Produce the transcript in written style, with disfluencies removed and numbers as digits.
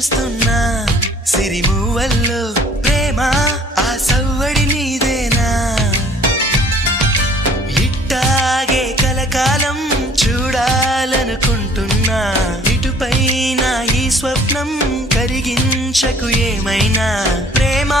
చూస్తున్నా సిరిమూవల్లో ప్రేమ ఆ సవ్వడి నీదేనా ఇట్టాగే కలకాలం చూడాలనుకుంటున్నా ఇటుపైన ఈ స్వప్నం కరిగించకు ఏమైనా ప్రేమ